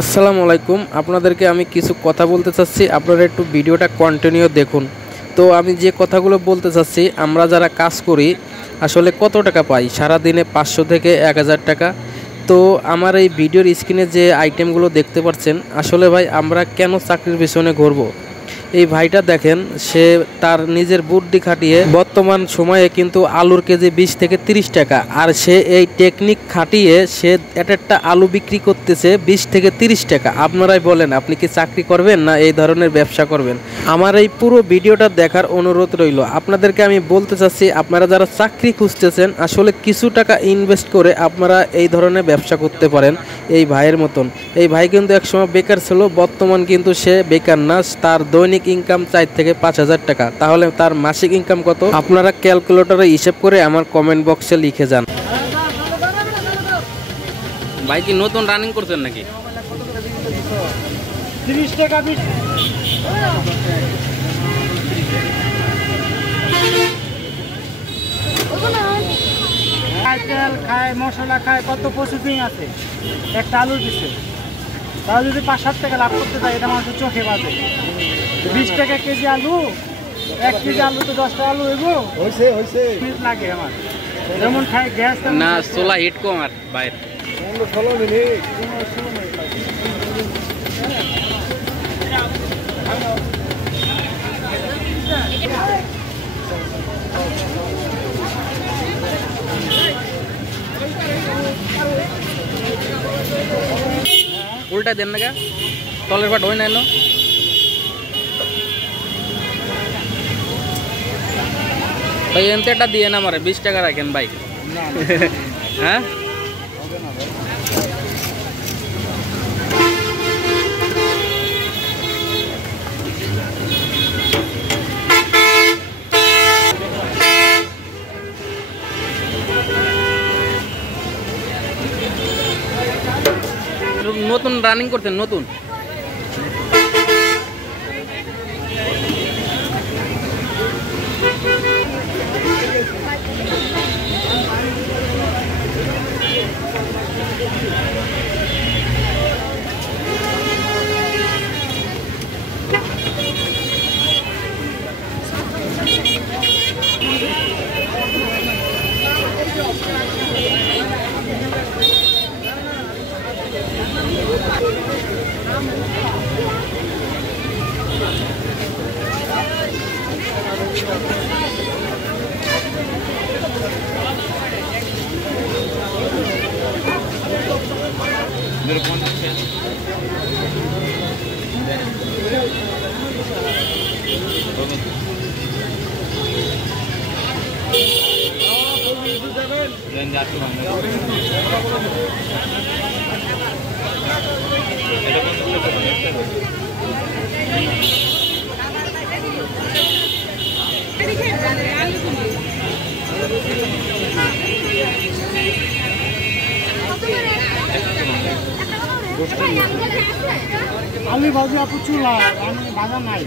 আসসালামু আলাইকুম। আপনাদেরকে আমি কিছু কথা বলতে চাচ্ছি, আপনারা একটু ভিডিওটা কন্টিনিউ দেখুন। তো আমি যে কথাগুলো বলতে চাচ্ছি, আমরা যারা কাজ করি আসলে কত টাকা পাই সারাদিনে? 500 থেকে 1000 টাকা। তো আমার এই ভিডিওর স্ক্রিনে যে আইটেমগুলো দেখতে পাচ্ছেন, আসলে ভাই আমরা কেন চাকরির পিছনে ঘুরবো? এই ভাইটা দেখেন, সে তার নিজের বুদ্ধি খাটিয়ে বর্তমান সময়ে কিন্তু আলুর কেজি 20 থেকে 30 টাকা, আর সে এই টেকনিক খাটিয়ে সে একটা আলু বিক্রি করতেছে 20 থেকে 30 টাকা। আপনারাই বলেন, আপনি কি চাকরি করবেন না এই ধরনের ব্যবসা করবেন? আমার এই পুরো ভিডিওটা দেখার অনুরোধ রইল। আপনাদেরকে আমি বলতে চাচ্ছি, আপনারা যারা চাকরি খুঁজতেছেন আসলে কিছু টাকা ইনভেস্ট করে আপনারা এই ধরনের ব্যবসা করতে পারেন। এই ভাইয়ের মতন, এই ভাই কিন্তু একসময় বেকার ছিল, বর্তমান কিন্তু সে বেকার না। তার দৈনিক ইনকাম 4 থেকে 5000 টাকা। তাহলে তার মাসিক ইনকাম কত? আপনারা ক্যালকুলেটরে হিসেব করে আমার কমেন্ট বক্সে লিখে যান। ভাই কি নতুন রানিং করছেন নাকি? 30 টাকা তেল খায়, মশলা খায়, কত প্রসেসিং আছে একটা আলুর পিছনে। তারা যদি 5-7 টাকা লাভ করতে চায়, এটা মানুষের চোখে বাজে। 20 টাকা কেজি আলু, 1 কেজি আলু তো 10টা আলু এগো হয়েছে লাগে আমার। যেমন খায় গ্যাস না, সোলা হিট কম আর বাইরে 16 মিনিট। উল্টা দেন না, তলের পাট হয় না এলো। ভাই এনতেটা দিয়ে না মারে 20 টাকা রাখেন ভাই। হ্যাঁ, নতুন রানিং করতেন? নতুন আমি ভাজি আপু চুলা, আমি ভাজা নাই।